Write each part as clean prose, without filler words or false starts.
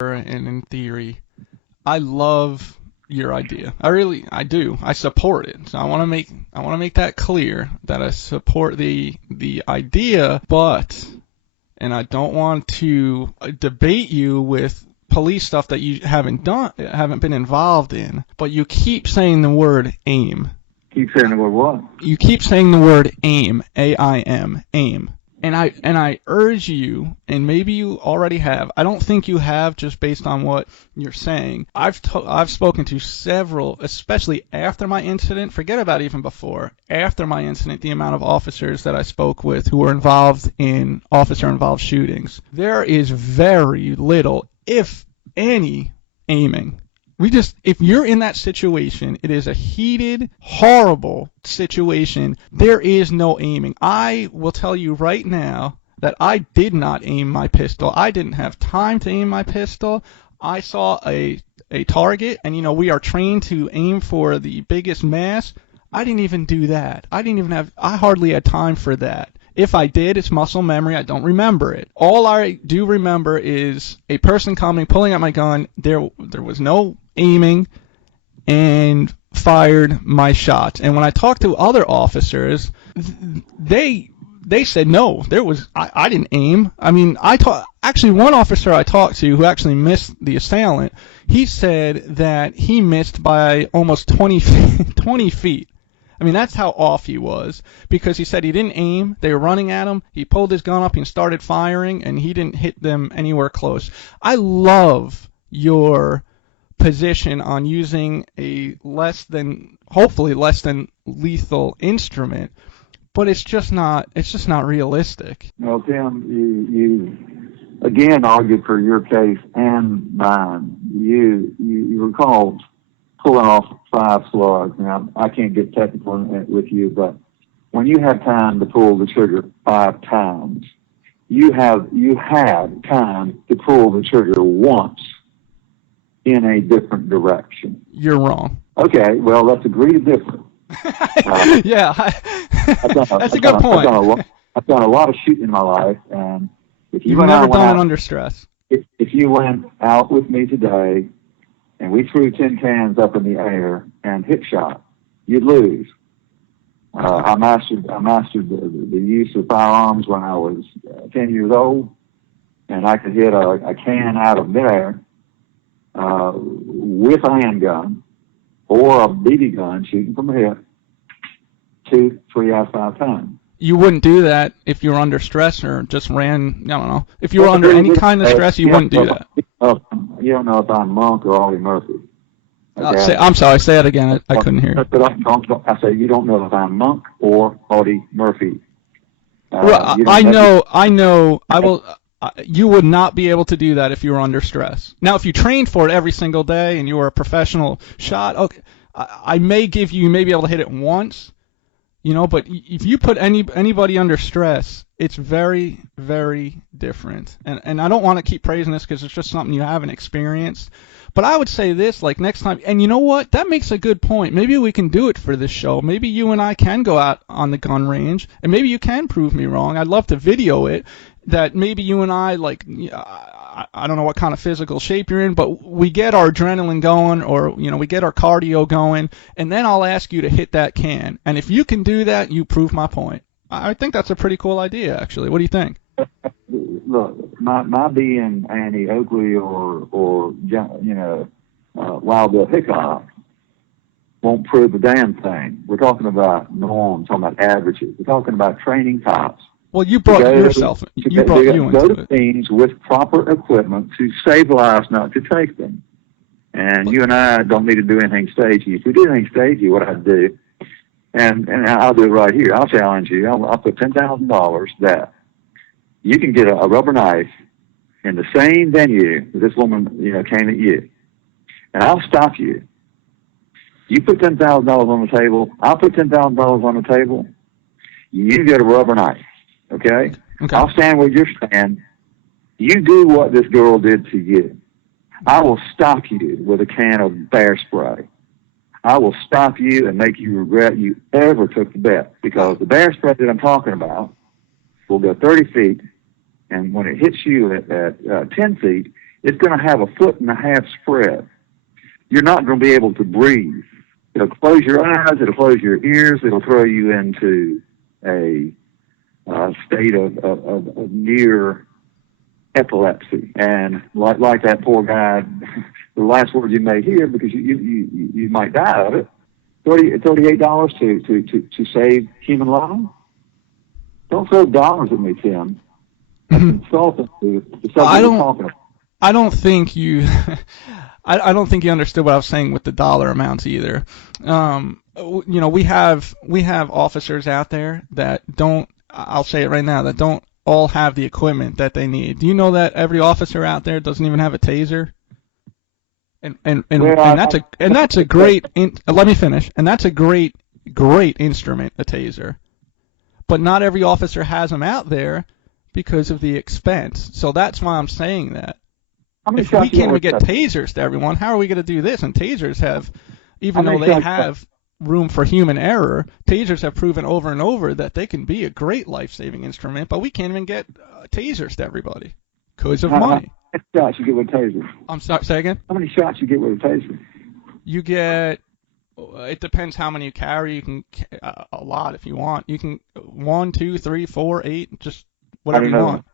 and in theory, I love your idea. I do. I support it. So I want to make that clear that I support the idea, but and I don't want to debate you with police stuff that you haven't been involved in, but you keep saying the word aim. Keep saying the word what? You keep saying the word aim, A-I-M, aim. And I urge you, and maybe you already have. I don't think you have, just based on what you're saying. I've spoken to several, especially after my incident. Forget about even before. After my incident, the amount of officers that I spoke with who were involved in officer-involved shootings. There is very little, if any, aiming. If you're in that situation, it is a heated, horrible situation. There is no aiming. I will tell you right now that I did not aim my pistol. I didn't have time to aim my pistol. I saw a target, and we are trained to aim for the biggest mass. I didn't even do that. I hardly had time for that. If I did, it's muscle memory. I don't remember it. All I do remember is a person coming, pulling out my gun. There was no aiming, and fired my shot. And when I talked to other officers, they said no. I didn't aim. I mean, actually one officer I talked to who actually missed the assailant. He said that he missed by almost 20 feet. I mean, that's how off he was, because he said he didn't aim. They were running at him. He pulled his gun up and started firing, and he didn't hit them anywhere close. I love your position on using a hopefully less than lethal instrument, but it's just not realistic. Well, Tim, you again argued for your case and mine. You recall pulling off 5 slugs. Now, I can't get technical with you, but when you have time to pull the trigger 5 times, you had time to pull the trigger once in a different direction. You're wrong. Okay, well, let's agree to differ. Yeah, that's a good point. I've done a lot of shooting in my life, and if you've never done it under stress. If you went out with me today and we threw 10 cans up in the air and hip shot, you'd lose. I mastered the use of firearms when I was 10 years old, and I could hit a can out of midair with a handgun or a BB gun shooting from the hip 2, 3 out of 5 times. You wouldn't do that if you were under stress or just ran, I don't know. If you were under any kind of stress, you wouldn't do that. You don't know if I'm Monk or Audie Murphy. Okay? I'm sorry, say it again. I couldn't hear you. I say you don't know if I'm Monk or Audie Murphy. Well, I know. I will. You would not be able to do that if you were under stress. Now, if you trained for it every single day and you were a professional shot, okay, I may give you may be able to hit it once, but if you put anybody under stress, it's very, very different. And I don't want to keep praising this because it's just something you haven't experienced. But I would say this, like next time, and you know what? That makes a good point. Maybe we can do it for this show. Maybe you and I can go out on the gun range, and maybe you can prove me wrong. I'd love to video it. That maybe you and I, I don't know what kind of physical shape you're in, but we get our adrenaline going, or we get our cardio going, and then I'll ask you to hit that can. And if you can do that, you prove my point. I think that's a pretty cool idea, actually. What do you think? Look, my being Annie Oakley or Wild Bill Hickok won't prove a damn thing. We're talking about norms, talking about averages. We're talking about training tops. Well, you brought yourself. You brought you into it. Go to things with proper equipment to save lives, not to take them. And you and I don't need to do anything stagey. If we do anything stagey, what I'd do, and I'll do it right here. I'll challenge you. I'll put $10,000 that you can get a rubber knife in the same venue that this woman, came at you, and I'll stop you. You put $10,000 on the table. I'll put $10,000 on the table. You get a rubber knife. Okay? I'll stand where you're standing. You do what this girl did to you. I will stop you with a can of bear spray. I will stop you and make you regret you ever took the bet, because the bear spray that I'm talking about will go 30 feet, and when it hits you at 10 feet, it's going to have a 1.5 foot spread. You're not going to be able to breathe. It'll close your eyes. It'll close your ears. It'll throw you into a state of near epilepsy. And like that poor guy, the last words you may hear, because you might die of it. $38 to save human lives. Don't throw dollars at me, Tim. That's insulting to the subject we're talking about. I don't think you. I don't think you understood what I was saying with the dollar amounts either. We have officers out there that don't. I'll say it right now, that don't all have the equipment that they need. Do you know that every officer out there doesn't even have a taser? And that's a great. Let me finish. And that's a great instrument, a taser. But not every officer has them out there because of the expense. So that's why I'm saying that. If we can't even get tasers to everyone, how are we going to do this? And tasers have, even though they have room for human error, tasers have proven over and over that they can be a great life-saving instrument, but we can't even get tasers to everybody because of money. How many shots you get with a taser? I'm sorry, say again? How many shots you get with a taser? You get, it depends how many you carry. You can, a lot if you want. You can 1, 2, 3, 4, 8, just whatever you want.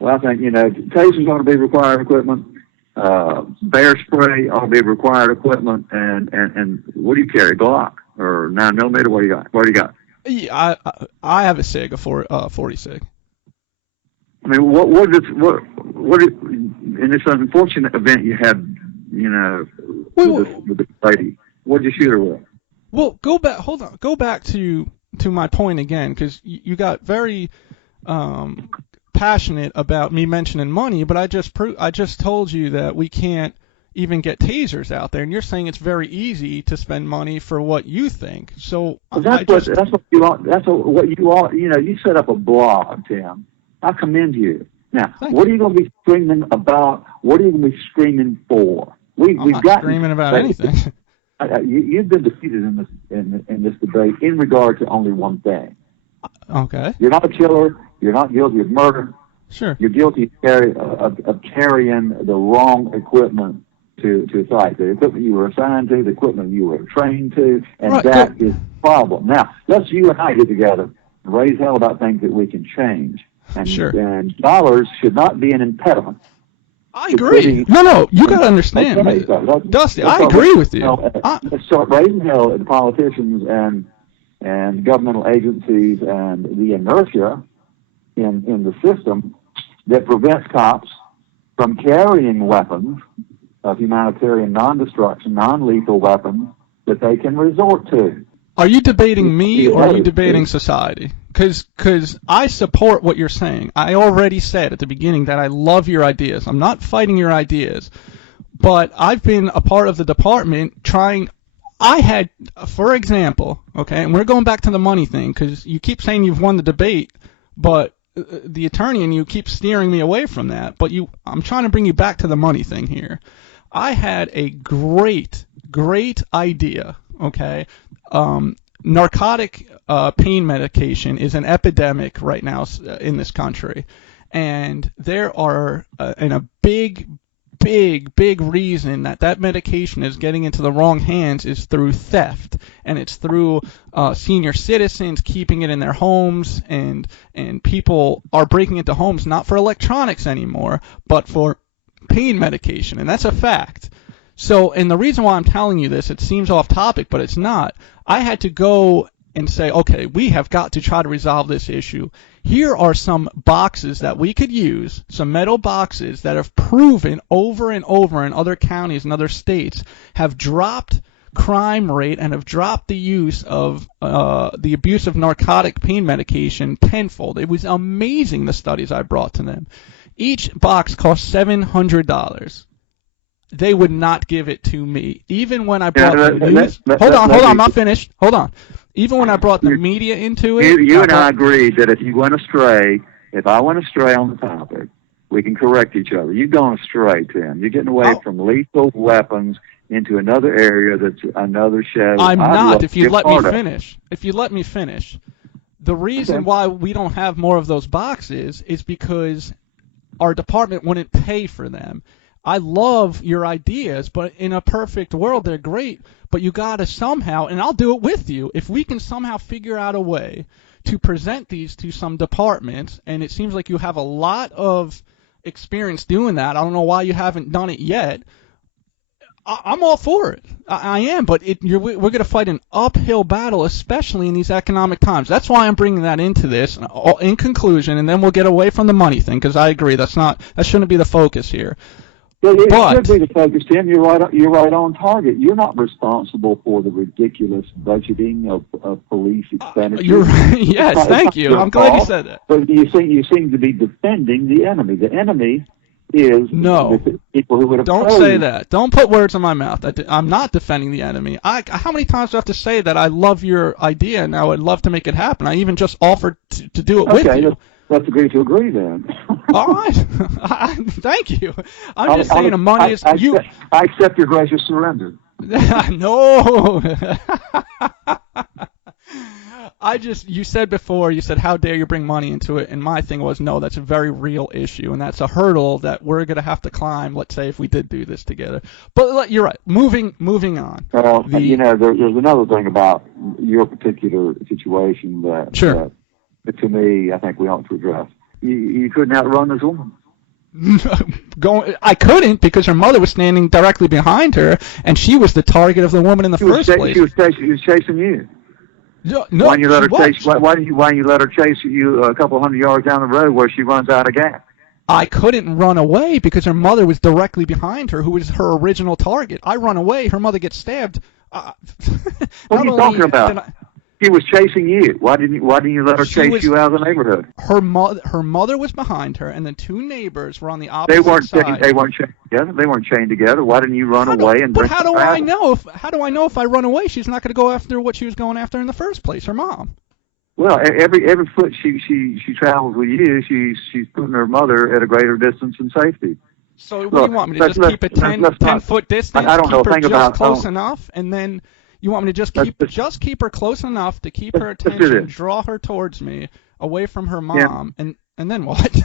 Well, I think, tasers ought to be required equipment. Bear spray ought to be required equipment. And what do you carry? Glock or 9mm? What do you got? What do you got? Yeah, I have a SIG, a 40 SIG. I mean, what in this unfortunate event you had, with the lady, what did you shoot her with? Well, go back to my point again, because you got very passionate about me mentioning money, but I just told you that we can't even get tasers out there, and you're saying it's very easy to spend money for what you think. So that's what you are. You set up a blog, Tim. I commend you. Now, what are you going to be screaming about? What are you going to be screaming for? I'm not screaming about anything. You've been defeated in this debate in regard to only one thing. Okay. You're not a killer. You're not guilty of murder. Sure. You're guilty of carrying the wrong equipment to a site. The equipment you were assigned to, the equipment you were trained to, and right, that is the problem. Now, let's you and I get together and raise hell about things that we can change. And, sure. And dollars should not be an impediment. I agree. No, you got to understand. Dusty, I agree with you. Let's start raising hell at the politicians and governmental agencies and the inertia in the system that prevents cops from carrying weapons of humanitarian non-destruction, non-lethal weapons that they can resort to. Are you debating me or are you debating society? Because I support what you're saying. I already said at the beginning that I love your ideas. I'm not fighting your ideas. But I've been a part of the department trying. I had, for example, okay, and we're going back to the money thing because you keep saying you've won the debate, but the attorney and you keep steering me away from that. But I'm trying to bring you back to the money thing here. I had a great idea, okay? Narcotic pain medication is an epidemic right now in this country, and there are and a big reason that medication is getting into the wrong hands is through theft, and it's through senior citizens keeping it in their homes, and people are breaking into homes not for electronics anymore, but for pain medication, and that's a fact. So, and the reason why I'm telling you this, it seems off topic, but it's not. I had to go and say, okay, we have got to try to resolve this issue. Here are some boxes that we could use, some metal boxes that have proven over and over in other counties and other states have dropped crime rate and have dropped the use of the abuse of narcotic pain medication tenfold. It was amazing, the studies I brought to them. Each box cost $700. They would not give it to me. Even when I brought the news... Hold on, I'm not finished. Hold on. Even when I brought the media into it... You and I agreed that if you went astray, if I went astray on the topic, we can correct each other. You've gone astray, Tim. You're getting away from lethal weapons into another area that's another show. I'm not, if you let me finish. If you let me finish. The reason why we don't have more of those boxes is because our department wouldn't pay for them. I love your ideas, but in a perfect world, they're great. But you got to somehow, and I'll do it with you, if we can somehow figure out a way to present these to some departments, and it seems like you have a lot of experience doing that. I don't know why you haven't done it yet. I'm all for it. I am, but we're going to fight an uphill battle, especially in these economic times. That's why I'm bringing that into this. In conclusion, and then we'll get away from the money thing, because I agree that shouldn't be the focus here. Well, it should be the focus, Tim. You're right on target. You're not responsible for the ridiculous budgeting of police expenditures. You're right. Yes, thank you. I'm glad you said that. But you seem to be defending the enemy. The enemy is the people who would oppose. Don't say that. Don't put words in my mouth. I'm not defending the enemy. How many times do I have to say that I love your idea and I would love to make it happen? I even just offered to do it with you. Let's agree to agree then. All right. Thank you. I'm just saying the money is you. I accept your gracious surrender. No. You said before, how dare you bring money into it, and my thing was, no, that's a very real issue, and that's a hurdle that we're going to have to climb, let's say, if we did do this together. But you're right. Moving on. Well, there's another thing about your particular situation that, sure. To me, I think we ought to address. You couldn't outrun this woman. I couldn't, because her mother was standing directly behind her, and she was the target of the woman in the first place. She was chasing you. No, why didn't you let her chase you a couple hundred yards down the road where she runs out of gas? I couldn't run away because her mother was directly behind her, who was her original target. I run away, her mother gets stabbed. What are you talking about? She was chasing you. Why didn't you let her chase you out of the neighborhood? Her mother was behind her, and then two neighbors were on the opposite side. They weren't chained together. They weren't chained together. Why didn't you run away and bring her back? How do I know if I run away, she's not going to go after what she was going after in the first place? Her mom. Well, every foot she travels with you, she's putting her mother at a greater distance and safety. So what do you want me to just keep a 10-foot distance? I don't know. Keep her think just about close enough, and then. You want me to just keep her close enough to keep her attention, draw her towards me, away from her mom, and then what?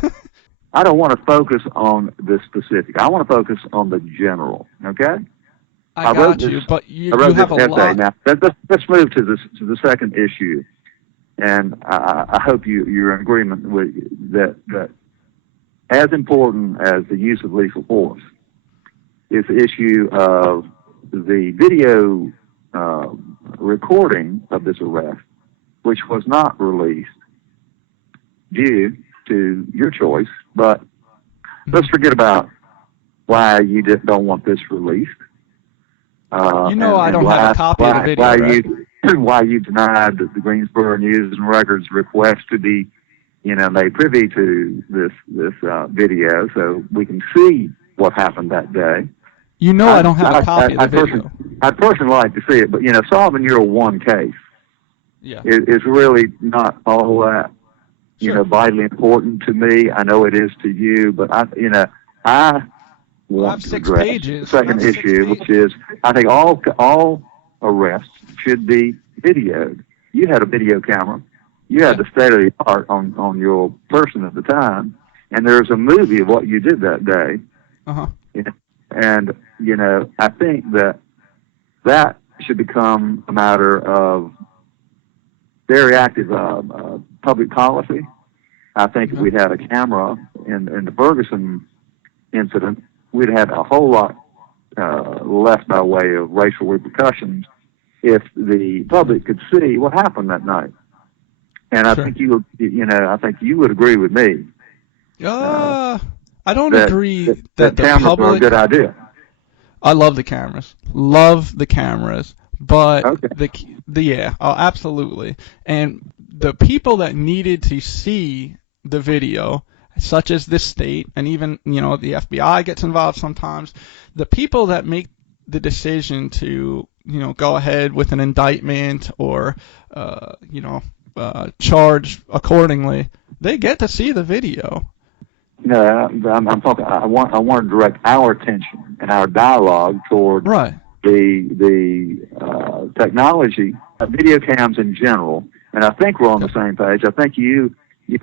I don't want to focus on the specific. I want to focus on the general. Okay. I got you, but you have a lot. Now, let's move to the second issue, and I hope you're in agreement with that. As important as the use of lethal force is the issue of the video. Recording of this arrest, which was not released due to your choice, but let's forget about why you don't want this released. I don't have a copy of the video. Why you denied the Greensboro News and Records request to be, made privy to this video so we can see what happened that day. I don't have a copy of the video. I'd personally like to see it, but solving your one case is really not all that vitally important to me. I know it is to you, but I want to address the second issue, which is I think all arrests should be videoed. You had a video camera. You had the state of the art on your person at the time, and there's a movie of what you did that day. Uh-huh. And, I think that should become a matter of very active public policy. I think if we'd had a camera in the Ferguson incident, we'd had a whole lot less by way of racial repercussions if the public could see what happened that night. And I think I think you would agree with me. I don't agree that the cameras public are a good idea. I love the cameras. But absolutely. And the people that needed to see the video, such as this state, and even the FBI gets involved sometimes, the people that make the decision to go ahead with an indictment or charge accordingly, they get to see the video. No, I'm talking. I want to direct our attention and our dialogue toward the technology, video cams in general. And I think we're on the same page. I think you've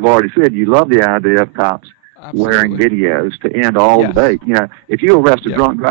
already said you love the idea of cops wearing Absolutely. videos to end all Yes. debate. You know, if you arrest a Yep. drunk driver,